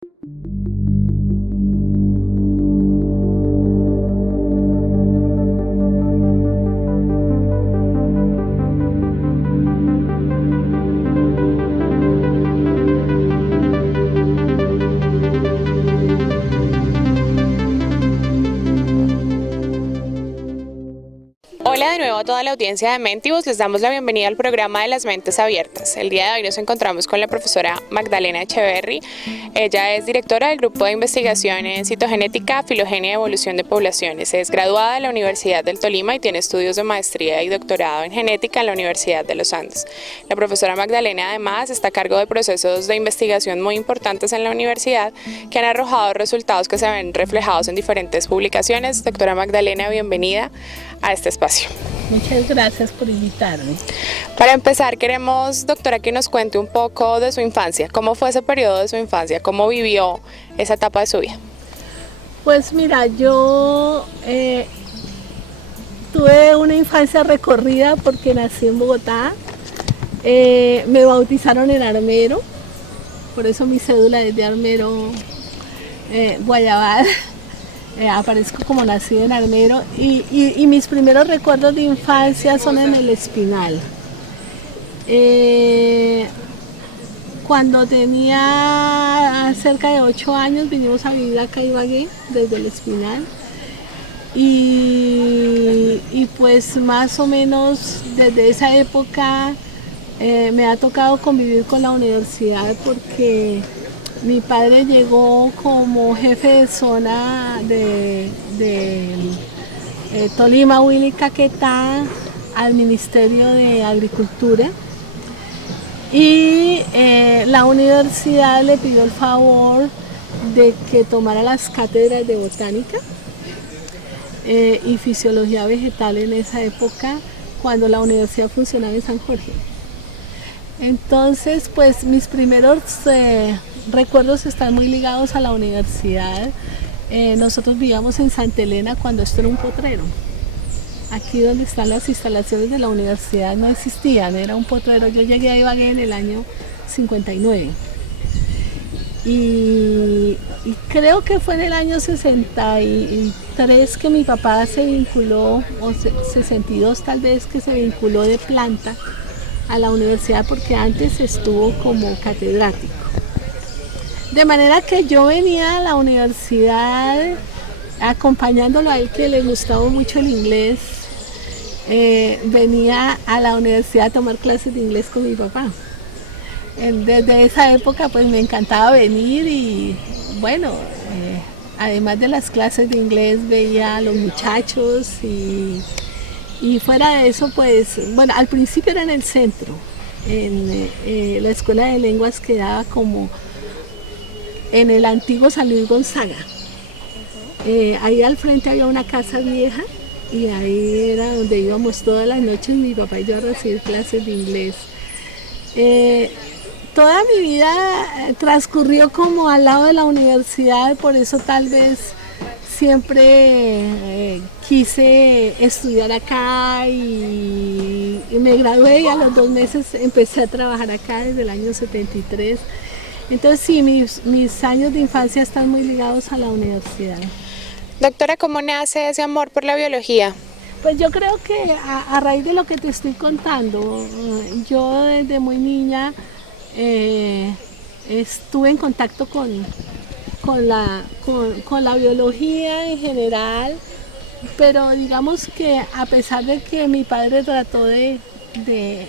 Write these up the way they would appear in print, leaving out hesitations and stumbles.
Hola de nuevo a toda la audiencia de Mentibus, les damos la bienvenida al programa de las Mentes Abiertas. El día de hoy nos encontramos con la profesora Magdalena Echeverry. Ella es directora del Grupo de Investigación en Citogenética, Filogenia y Evolución de Poblaciones. Es graduada de la Universidad del Tolima y tiene estudios de maestría y doctorado en genética en la Universidad de los Andes. La profesora Magdalena además está a cargo de procesos de investigación muy importantes en la universidad que han arrojado resultados que se ven reflejados en diferentes publicaciones. Doctora Magdalena, bienvenida a este espacio. Muchas gracias por invitarme. Para empezar, queremos, doctora, que nos cuente un poco de su infancia. ¿Cómo fue ese periodo de su infancia? ¿Cómo vivió esa etapa de su vida? Pues mira, yo tuve una infancia recorrida porque nací en Bogotá. Me bautizaron en Armero, por eso mi cédula es de Armero, Guayabal. Aparezco como nacida en Armero y mis primeros recuerdos de infancia son en el Espinal. Cuando tenía cerca de 8 años vinimos a vivir acá a Ibagué desde el Espinal y pues más o menos desde esa época me ha tocado convivir con la universidad porque mi padre llegó como jefe de zona de Tolima, Huila y Caquetá al Ministerio de Agricultura y la universidad le pidió el favor de que tomara las cátedras de botánica y fisiología vegetal en esa época cuando la universidad funcionaba en San Jorge. Entonces, pues mis primeros recuerdos están muy ligados a la universidad. Nosotros vivíamos en Santa Elena cuando esto era un potrero. Aquí donde están las instalaciones de la universidad no existían, era un potrero. Yo llegué a Ibagué en el año 59. Y creo que fue en el año 63 que mi papá se vinculó, o 62 tal vez, que se vinculó de planta a la universidad porque antes estuvo como catedrático. De manera que yo venía a la universidad acompañándolo a él que le gustaba mucho el inglés. Venía a la universidad a tomar clases de inglés con mi papá. Desde esa época pues me encantaba venir y bueno, además de las clases de inglés veía a los muchachos y fuera de eso, pues, bueno, al principio era en el centro, en la escuela de lenguas quedaba como en el antiguo San Luis Gonzaga. Ahí al frente había una casa vieja y ahí era donde íbamos todas las noches mi papá y yo a recibir clases de inglés. Toda mi vida transcurrió como al lado de la universidad, por eso tal vez siempre quise estudiar acá y me gradué y a los 2 meses empecé a trabajar acá desde el año 73. Entonces sí, mis años de infancia están muy ligados a la universidad. Doctora, ¿cómo nace ese amor por la biología? Pues yo creo que a raíz de lo que te estoy contando, yo desde muy niña estuve en contacto con la biología en general, pero digamos que a pesar de que mi padre trató de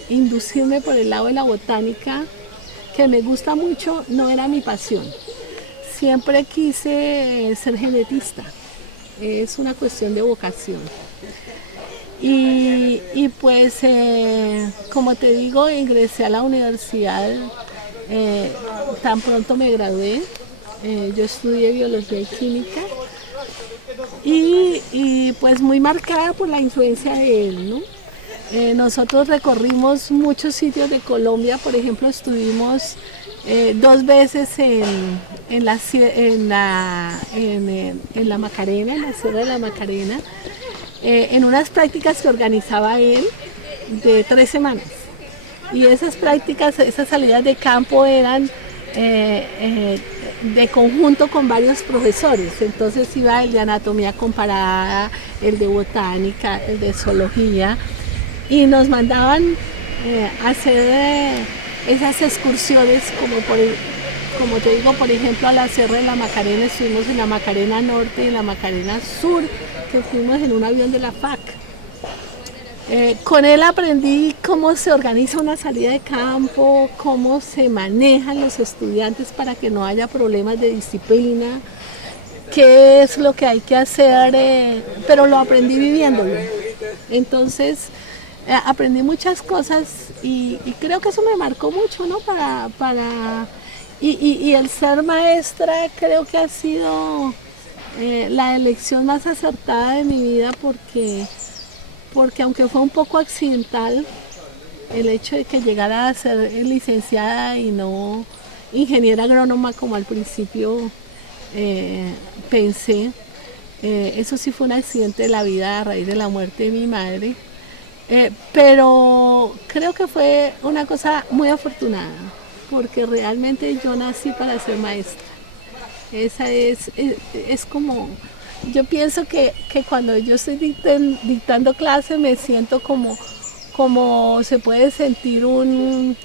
inducirme por el lado de la botánica, que me gusta mucho, no era mi pasión. Siempre quise ser genetista, es una cuestión de vocación. Y pues, como te digo, ingresé a la universidad, tan pronto me gradué. Yo estudié biología y química y pues muy marcada por la influencia de él, ¿no? Nosotros recorrimos muchos sitios de Colombia, por ejemplo estuvimos 2 veces en la Macarena, en la Sierra de la Macarena, en unas prácticas que organizaba él de 3 semanas. Y esas prácticas, esas salidas de campo eran de conjunto con varios profesores. Entonces iba el de anatomía comparada, el de botánica, el de zoología, y nos mandaban hacer esas excursiones como te digo, por ejemplo, a la Sierra de la Macarena. Estuvimos en la Macarena Norte y en la Macarena Sur, que fuimos en un avión de la FAC. Con él aprendí cómo se organiza una salida de campo, cómo se manejan los estudiantes para que no haya problemas de disciplina, qué es lo que hay que hacer, pero lo aprendí viviéndolo. Entonces, aprendí muchas cosas y creo que eso me marcó mucho, ¿no? Y el ser maestra creo que ha sido la elección más acertada de mi vida porque aunque fue un poco accidental el hecho de que llegara a ser licenciada y no ingeniera agrónoma como al principio pensé, eso sí fue un accidente de la vida a raíz de la muerte de mi madre, pero creo que fue una cosa muy afortunada porque realmente yo nací para ser maestra. Esa es como... Yo pienso que cuando yo estoy dictando clase me siento como se puede sentir un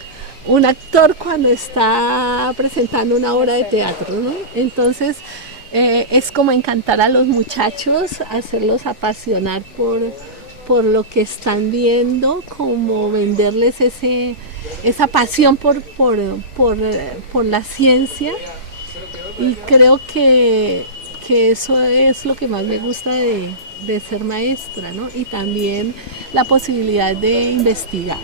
actor cuando está presentando una obra de teatro, ¿no? Entonces es como encantar a los muchachos, hacerlos apasionar por lo que están viendo, como venderles esa pasión por la ciencia, y creo que eso es lo que más me gusta de ser maestra, ¿no? Y también la posibilidad de investigar.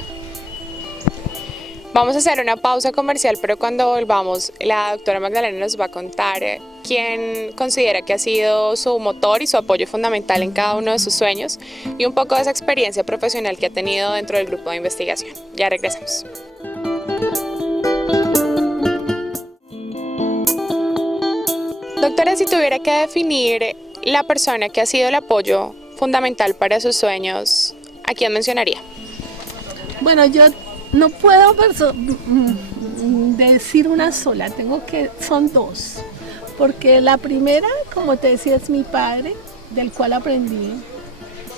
Vamos a hacer una pausa comercial, pero cuando volvamos, la doctora Magdalena nos va a contar quién considera que ha sido su motor y su apoyo fundamental en cada uno de sus sueños y un poco de esa experiencia profesional que ha tenido dentro del grupo de investigación. Ya regresamos. Doctora, si tuviera que definir la persona que ha sido el apoyo fundamental para sus sueños, ¿a quién mencionaría? Bueno, yo no puedo decir una sola, son dos, porque la primera, como te decía, es mi padre, del cual aprendí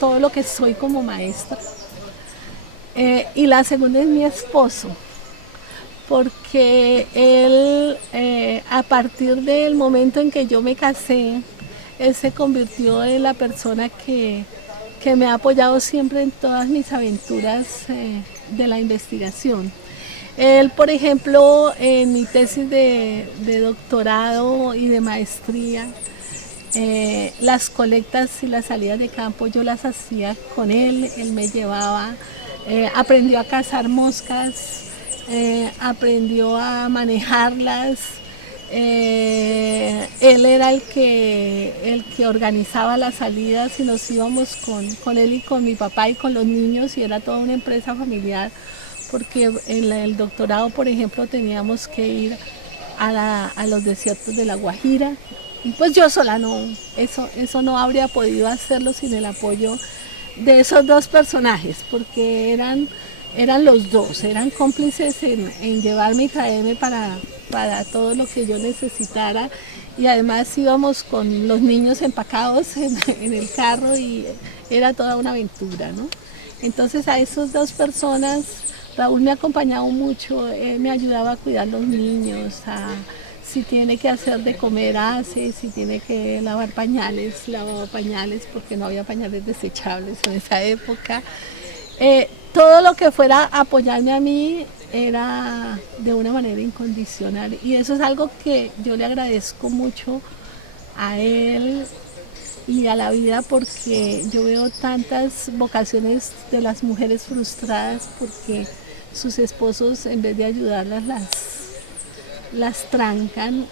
todo lo que soy como maestra, y la segunda es mi esposo, porque él, a partir del momento en que yo me casé, él se convirtió en la persona que me ha apoyado siempre en todas mis aventuras de la investigación. Él, por ejemplo, en mi tesis de doctorado y de maestría, las colectas y las salidas de campo yo las hacía con él me llevaba, aprendió a cazar moscas, aprendió a manejarlas. Él era el que organizaba las salidas y nos íbamos con él y con mi papá y con los niños, y era toda una empresa familiar, porque en el doctorado, por ejemplo, teníamos que ir a los desiertos de La Guajira, y pues yo sola eso no habría podido hacerlo sin el apoyo de esos dos personajes, porque eran los dos, eran cómplices en llevarme y traerme para todo lo que yo necesitara, y además íbamos con los niños empacados en el carro y era toda una aventura, ¿no? Entonces a esas dos personas, Raúl me ha acompañado mucho, él me ayudaba a cuidar los niños, si tiene que hacer de comer hace, si tiene que lavar pañales, lavaba pañales porque no había pañales desechables en esa época. Todo lo que fuera apoyarme a mí era de una manera incondicional, y eso es algo que yo le agradezco mucho a él y a la vida, porque yo veo tantas vocaciones de las mujeres frustradas porque sus esposos, en vez de ayudarlas, las trancan.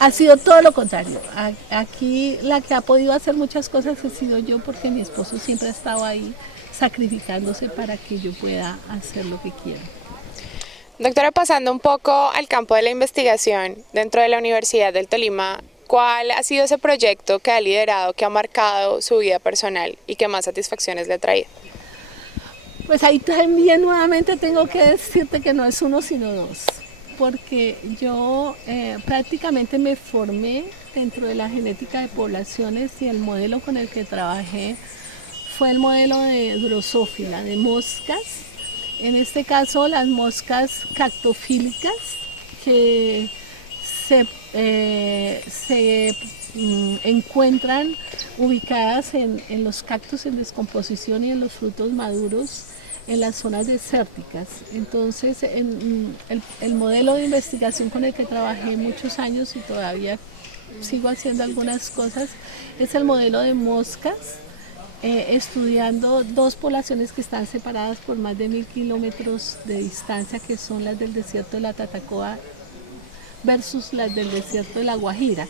Ha sido todo lo contrario. Aquí la que ha podido hacer muchas cosas he sido yo, porque mi esposo siempre ha estado ahí sacrificándose para que yo pueda hacer lo que quiero. Doctora, pasando un poco al campo de la investigación dentro de la Universidad del Tolima, ¿cuál ha sido ese proyecto que ha liderado, que ha marcado su vida personal y que más satisfacciones le ha traído? Pues ahí también nuevamente tengo que decirte que no es uno sino dos, porque yo prácticamente me formé dentro de la genética de poblaciones y el modelo con el que trabajé fue el modelo de drosófila, de moscas. En este caso, las moscas cactofílicas que se encuentran ubicadas en los cactus en descomposición y en los frutos maduros en las zonas desérticas. Entonces, el modelo de investigación con el que trabajé muchos años y todavía sigo haciendo algunas cosas es el modelo de moscas, estudiando dos poblaciones que están separadas por más de 1000 kilómetros de distancia, que son las del desierto de la Tatacoa versus las del desierto de la Guajira.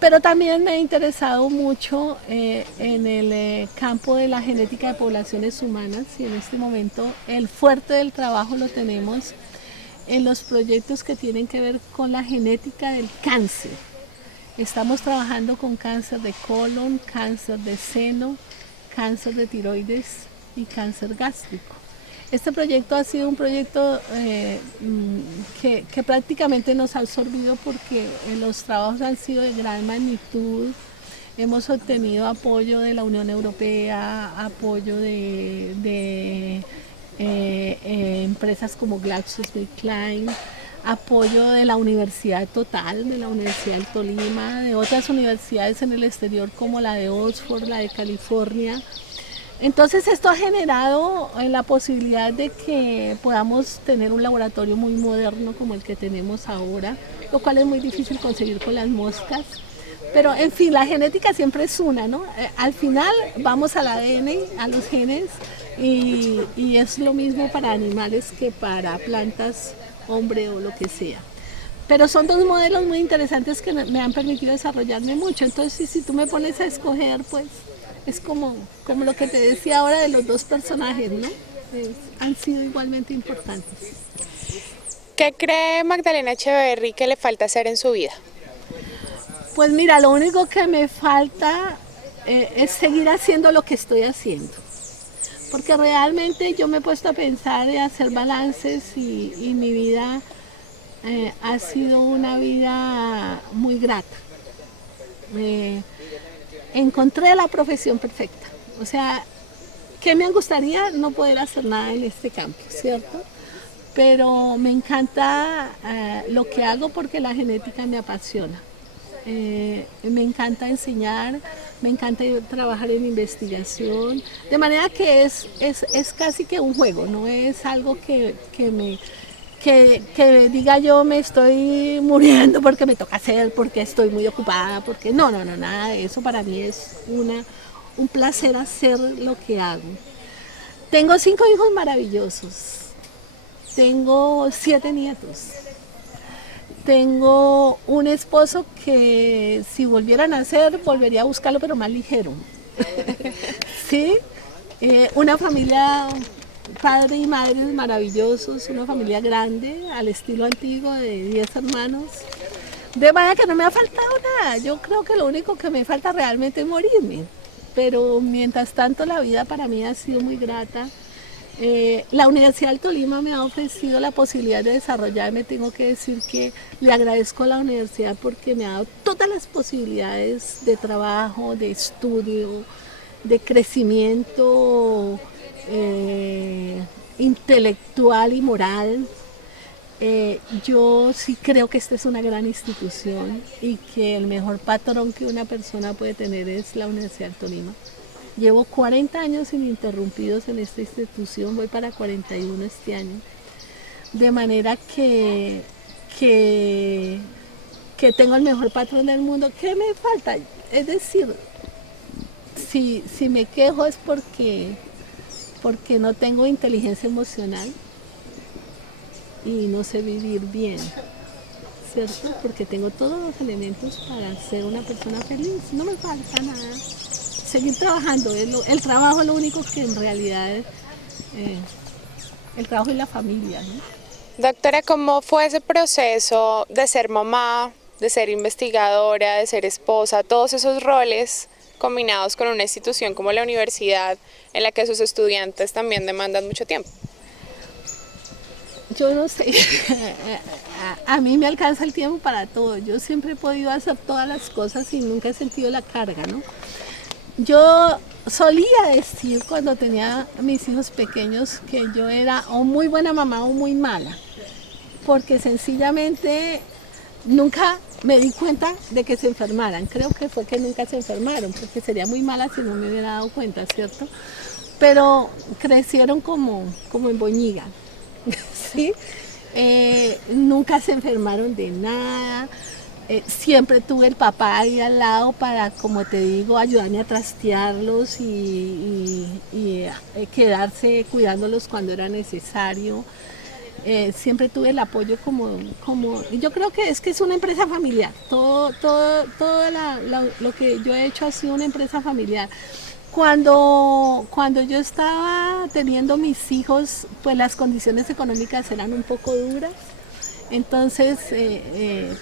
Pero también me he interesado mucho en el campo de la genética de poblaciones humanas, y en este momento el fuerte del trabajo lo tenemos en los proyectos que tienen que ver con la genética del cáncer. Estamos trabajando con cáncer de colon, cáncer de seno, cáncer de tiroides y cáncer gástrico. Este proyecto ha sido un proyecto que prácticamente nos ha absorbido porque los trabajos han sido de gran magnitud. Hemos obtenido apoyo de la Unión Europea, apoyo de empresas como GlaxoSmithKline, apoyo de la Universidad Total, de la Universidad del Tolima, de otras universidades en el exterior como la de Oxford, la de California. Entonces esto ha generado la posibilidad de que podamos tener un laboratorio muy moderno como el que tenemos ahora, lo cual es muy difícil conseguir con las moscas. Pero en fin, la genética siempre es una, ¿no? Al final vamos al ADN, a los genes, y es lo mismo para animales que para plantas, hombre o lo que sea. Pero son dos modelos muy interesantes que me han permitido desarrollarme mucho. Entonces, si tú me pones a escoger, pues es como lo que te decía ahora de los dos personajes, ¿no? Han sido igualmente importantes. ¿Qué cree Magdalena Echeverry que le falta hacer en su vida? Pues mira, lo único que me falta es seguir haciendo lo que estoy haciendo. Porque realmente yo me he puesto a pensar y a hacer balances y mi vida ha sido una vida muy grata. Encontré la profesión perfecta. O sea, ¿qué me gustaría? No poder hacer nada en este campo, ¿cierto? Pero me encanta lo que hago porque la genética me apasiona. Me encanta enseñar, me encanta trabajar en investigación, de manera que es casi que un juego, no es algo que diga yo me estoy muriendo porque me toca hacer, porque estoy muy ocupada, porque no, nada de eso. Para mí es un placer hacer lo que hago. Tengo 5 hijos maravillosos, tengo 7 nietos. Tengo un esposo que si volviera a nacer volvería a buscarlo, pero más ligero. Sí, una familia, padre y madre maravillosos, una familia grande, al estilo antiguo de 10 hermanos. De manera que no me ha faltado nada. Yo creo que lo único que me falta realmente es morirme. Pero mientras tanto la vida para mí ha sido muy grata. La Universidad del Tolima me ha ofrecido la posibilidad de desarrollarme. Tengo que decir que le agradezco a la universidad porque me ha dado todas las posibilidades de trabajo, de estudio, de crecimiento intelectual y moral. Yo sí creo que esta es una gran institución y que el mejor patrón que una persona puede tener es la Universidad del Tolima. Llevo 40 años ininterrumpidos en esta institución, voy para 41 este año. De manera que tengo el mejor patrón del mundo. ¿Qué me falta? Es decir, si me quejo es porque no tengo inteligencia emocional y no sé vivir bien, ¿cierto? Porque tengo todos los elementos para ser una persona feliz. No me falta nada. Seguir trabajando, el trabajo es lo único que en realidad, el trabajo y la familia, ¿no? Doctora, ¿cómo fue ese proceso de ser mamá, de ser investigadora, de ser esposa, todos esos roles combinados con una institución como la universidad en la que sus estudiantes también demandan mucho tiempo? yo no sé, a mí me alcanza el tiempo para todo. Yo siempre he podido hacer todas las cosas y nunca he sentido la carga, ¿no? Yo solía decir cuando tenía mis hijos pequeños que yo era o muy buena mamá o muy mala, porque sencillamente nunca me di cuenta de que se enfermaran. Creo que fue que nunca se enfermaron, porque sería muy mala si no me hubiera dado cuenta, ¿cierto? Pero crecieron como en boñiga, ¿sí? Nunca se enfermaron de nada. Siempre tuve el papá ahí al lado para, como te digo, ayudarme a trastearlos y quedarse cuidándolos cuando era necesario. Siempre tuve el apoyo yo creo que es una empresa familiar. Todo lo que yo he hecho ha sido una empresa familiar. Cuando yo estaba teniendo mis hijos, pues las condiciones económicas eran un poco duras. Entonces,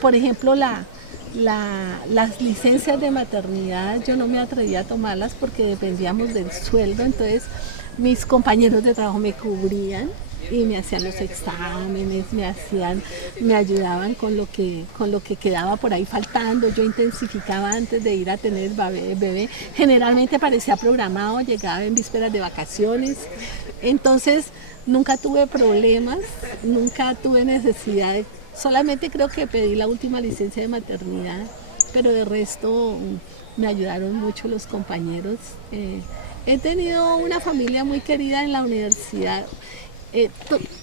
por ejemplo, las licencias de maternidad yo no me atrevía a tomarlas porque dependíamos del sueldo. Entonces, mis compañeros de trabajo me cubrían y me hacían los exámenes, me ayudaban con lo que quedaba por ahí faltando. Yo intensificaba antes de ir a tener bebé. Generalmente parecía programado, llegaba en vísperas de vacaciones. Entonces, nunca tuve problemas, nunca tuve necesidad. Solamente creo que pedí la última licencia de maternidad, pero de resto me ayudaron mucho los compañeros. He tenido una familia muy querida en la universidad.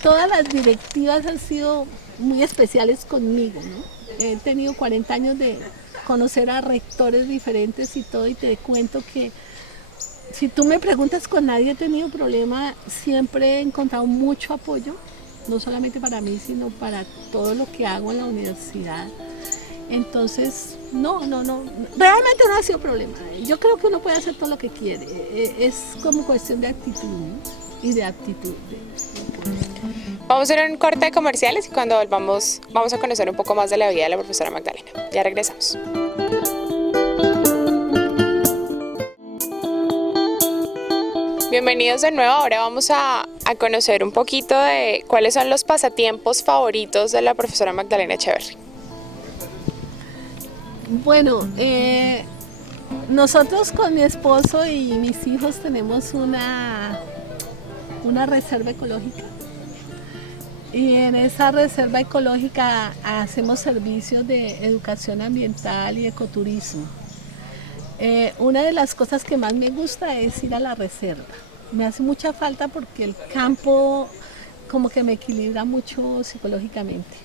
Todas las directivas han sido muy especiales conmigo, ¿no? He tenido 40 años de conocer a rectores diferentes y todo, y te cuento que si tú me preguntas, con nadie he tenido problema. Siempre he encontrado mucho apoyo, no solamente para mí, sino para todo lo que hago en la universidad. Entonces, no, realmente no ha sido problema. Yo creo que uno puede hacer todo lo que quiere. Es como cuestión de actitud, ¿no? Y de aptitud. Vamos a ir a un corte de comerciales y cuando volvamos vamos a conocer un poco más de la vida de la profesora Magdalena. Ya regresamos. Bienvenidos de nuevo. Ahora vamos a conocer un poquito de cuáles son los pasatiempos favoritos de la profesora Magdalena Echeverry. Bueno, nosotros con mi esposo y mis hijos tenemos una reserva ecológica, y en esa reserva ecológica hacemos servicios de educación ambiental y ecoturismo. Una de las cosas que más me gusta es ir a la reserva. Me hace mucha falta porque el campo como que me equilibra mucho psicológicamente.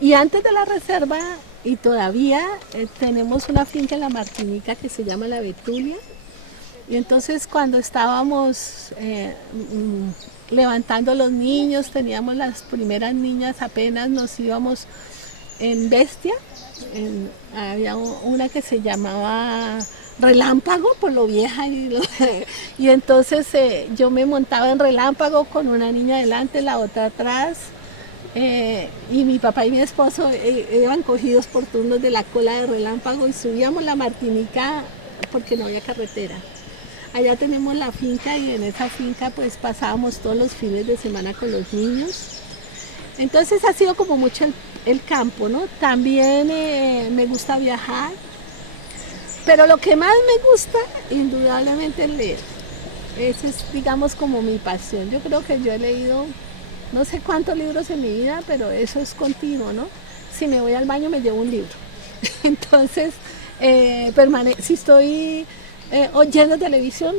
Y antes de la reserva, y todavía tenemos una finca en la Martinica que se llama La Betulia. Y entonces cuando estábamos levantando los niños, teníamos las primeras niñas, apenas nos íbamos en Bestia. Había una que se llamaba Relámpago, por lo vieja, y entonces yo me montaba en Relámpago con una niña adelante, la otra atrás, y mi papá y mi esposo iban cogidos por turnos de la cola de Relámpago y subíamos la Martinica porque no había carretera. Allá tenemos la finca y en esa finca pues pasábamos todos los fines de semana con los niños. Entonces ha sido como mucho el campo, ¿no? También me gusta viajar, pero lo que más me gusta indudablemente es leer. Esa es, digamos, como mi pasión. Yo creo que yo he leído no sé cuántos libros en mi vida, pero eso es continuo, ¿no? Si me voy al baño me llevo un libro. Entonces, si estoy oyendo televisión,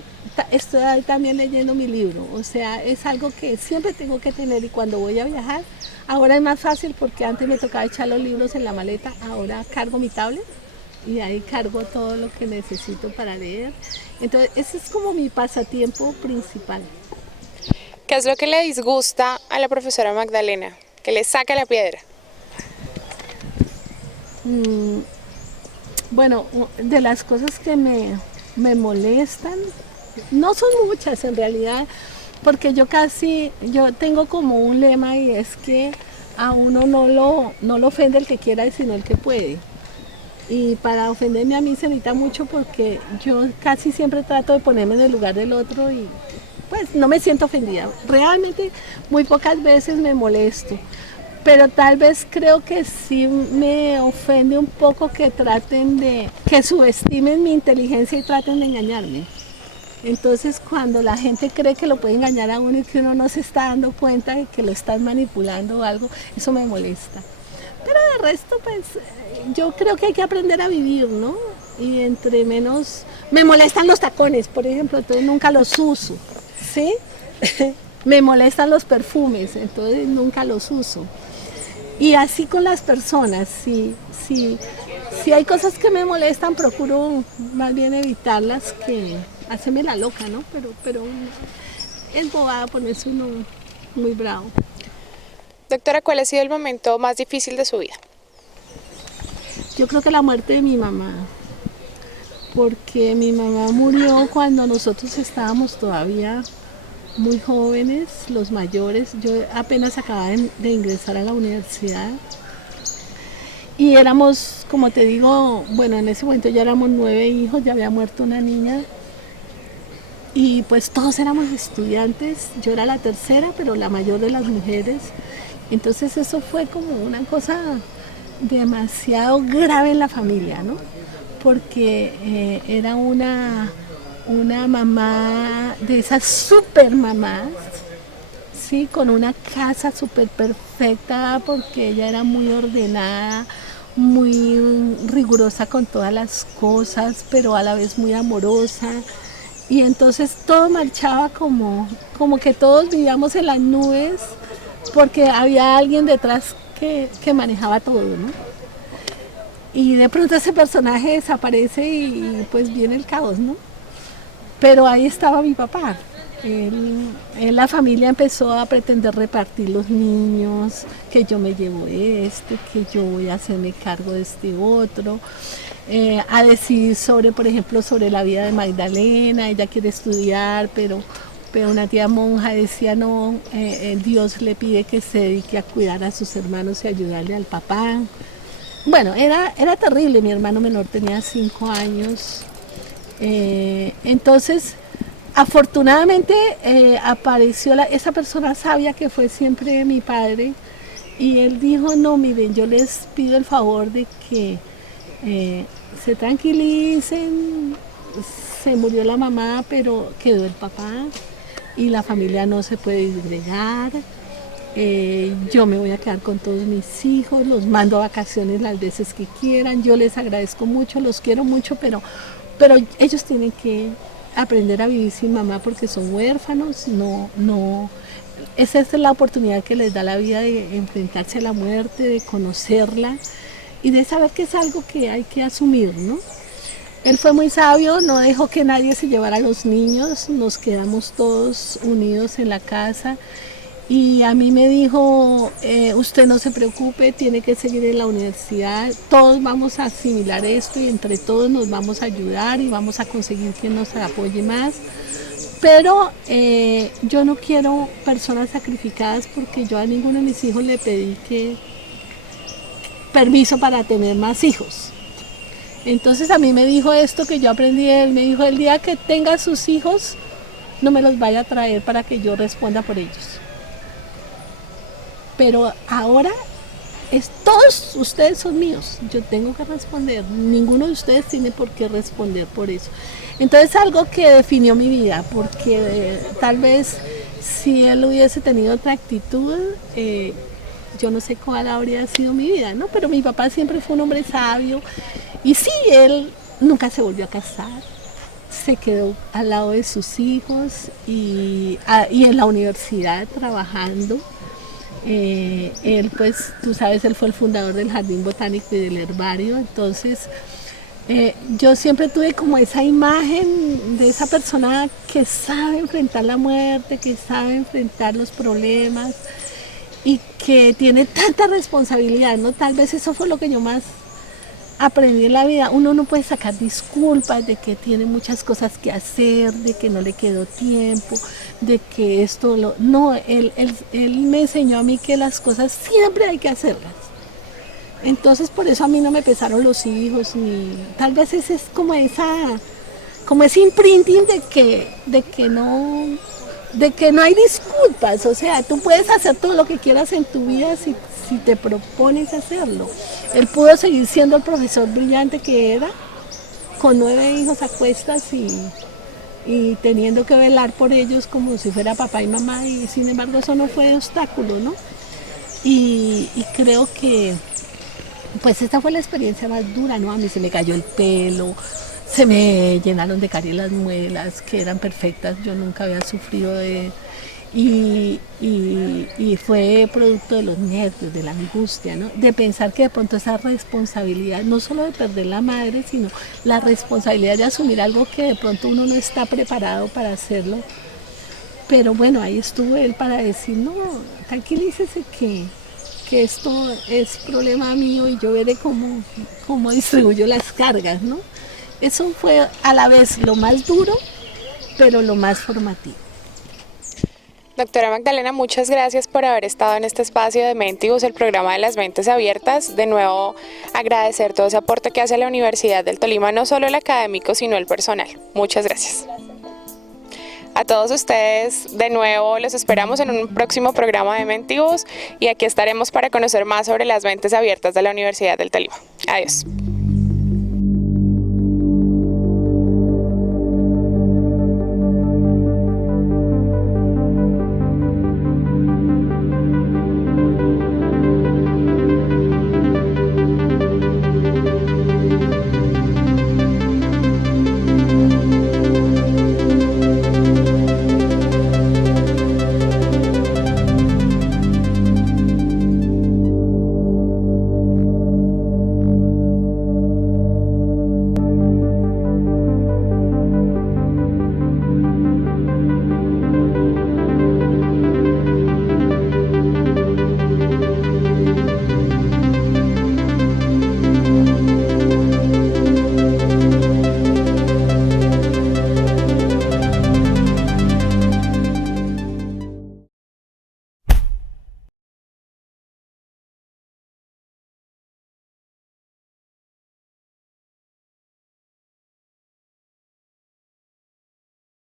estoy también leyendo mi libro. O sea, es algo que siempre tengo que tener, y cuando voy a viajar, ahora es más fácil porque antes me tocaba echar los libros en la maleta, ahora cargo mi tablet y ahí cargo todo lo que necesito para leer. Entonces, ese es como mi pasatiempo principal. ¿Qué es lo que le disgusta a la profesora Magdalena? Que le saca la piedra. Bueno, de las cosas que me molestan, no son muchas en realidad, porque yo tengo como un lema, y es que a uno no lo ofende el que quiera, sino el que puede. Y para ofenderme a mí se necesita mucho, porque yo casi siempre trato de ponerme en el lugar del otro pues no me siento ofendida. Realmente muy pocas veces me molesto, pero tal vez creo que sí me ofende un poco que que subestimen mi inteligencia y traten de engañarme. Entonces cuando la gente cree que lo puede engañar a uno y que uno no se está dando cuenta de que lo están manipulando o algo, eso me molesta. Pero de resto, pues yo creo que hay que aprender a vivir, ¿no? Y entre menos... Me molestan los tacones, por ejemplo, entonces nunca los uso, ¿sí? Me molestan los perfumes, entonces nunca los uso. Y así con las personas, si hay cosas que me molestan, procuro más bien evitarlas que hacerme la loca, ¿no? Pero es bobada ponerse uno muy bravo. Doctora, ¿cuál ha sido el momento más difícil de su vida? Yo creo que la muerte de mi mamá, porque mi mamá murió cuando nosotros estábamos todavía muy jóvenes, los mayores. Yo apenas acababa de ingresar a la universidad y éramos, como te digo, bueno, en ese momento ya éramos 9 hijos, ya había muerto una niña y pues todos éramos estudiantes. Yo era la tercera, pero la mayor de las mujeres. Entonces eso fue como una cosa demasiado grave en la familia, ¿no? Porque era una mamá de esas super mamás, ¿sí? Con una casa súper perfecta porque ella era muy ordenada, muy rigurosa con todas las cosas, pero a la vez muy amorosa. Y entonces todo marchaba como que todos vivíamos en las nubes porque había alguien detrás que manejaba todo, ¿no? Y de pronto ese personaje desaparece y pues viene el caos, ¿no? Pero ahí estaba mi papá. La familia empezó a pretender repartir los niños, que yo me llevo que yo voy a hacerme cargo de este otro, a decir sobre, por ejemplo, sobre la vida de Magdalena. Ella quiere estudiar, pero una tía monja decía no, Dios le pide que se dedique a cuidar a sus hermanos y ayudarle al papá. Bueno, era terrible. Mi hermano menor tenía 5 años. Entonces, afortunadamente apareció esa persona sabia que fue siempre mi padre, y él dijo, no, miren, yo les pido el favor de que se tranquilicen, se murió la mamá, pero quedó el papá y la familia no se puede disgregar. Yo me voy a quedar con todos mis hijos, los mando a vacaciones las veces que quieran, yo les agradezco mucho, los quiero mucho, pero ellos tienen que aprender a vivir sin mamá porque son huérfanos. Esa es la oportunidad que les da la vida de enfrentarse a la muerte, de conocerla y de saber que es algo que hay que asumir, ¿no? Él fue muy sabio, no dejó que nadie se llevara a los niños, nos quedamos todos unidos en la casa. Y a mí me dijo, usted no se preocupe, tiene que seguir en la universidad, todos vamos a asimilar esto y entre todos nos vamos a ayudar y vamos a conseguir que nos apoye más. Pero yo no quiero personas sacrificadas porque yo a ninguno de mis hijos le pedí permiso para tener más hijos. Entonces a mí me dijo esto que yo aprendí, él me dijo, el día que tenga sus hijos, no me los vaya a traer para que yo responda por ellos. Pero ahora todos ustedes son míos, yo tengo que responder, ninguno de ustedes tiene por qué responder por eso. Entonces algo que definió mi vida, porque tal vez si él hubiese tenido otra actitud, yo no sé cuál habría sido mi vida, ¿no? Pero mi papá siempre fue un hombre sabio y sí, él nunca se volvió a casar, se quedó al lado de sus hijos y en la universidad trabajando. Él, pues, tú sabes, él fue el fundador del Jardín Botánico y del Herbario, entonces yo siempre tuve como esa imagen de esa persona que sabe enfrentar la muerte, que sabe enfrentar los problemas y que tiene tanta responsabilidad, ¿no? Tal vez eso fue lo que yo más aprendí en la vida. Uno no puede sacar disculpas de que tiene muchas cosas que hacer, de que no le quedó tiempo, de que esto no, él me enseñó a mí que las cosas siempre hay que hacerlas. Entonces por eso a mí no me pesaron los hijos, ni tal vez ese es como ese imprinting de que no, de que no hay disculpas, o sea, tú puedes hacer todo lo que quieras en tu vida si te propones hacerlo. Él pudo seguir siendo el profesor brillante que era, con 9 hijos a cuestas y teniendo que velar por ellos como si fuera papá y mamá, y sin embargo eso no fue obstáculo, ¿no? Y creo que pues esta fue la experiencia más dura, ¿no? A mí se me cayó el pelo, se me llenaron de caries las muelas, que eran perfectas, yo nunca había sufrido de... Y fue producto de los nervios, de la angustia, ¿no? De pensar que de pronto esa responsabilidad, no solo de perder la madre, sino la responsabilidad de asumir algo que de pronto uno no está preparado para hacerlo. Pero bueno, ahí estuvo él para decir, no, tranquilícese que esto es problema mío y yo veré cómo distribuyo las cargas, ¿no? Eso fue a la vez lo más duro, pero lo más formativo. Doctora Magdalena, muchas gracias por haber estado en este espacio de Mentibus, el programa de las mentes abiertas. De nuevo, agradecer todo ese aporte que hace la Universidad del Tolima, no solo el académico, sino el personal. Muchas gracias. A todos ustedes, de nuevo, los esperamos en un próximo programa de Mentibus y aquí estaremos para conocer más sobre las mentes abiertas de la Universidad del Tolima. Adiós.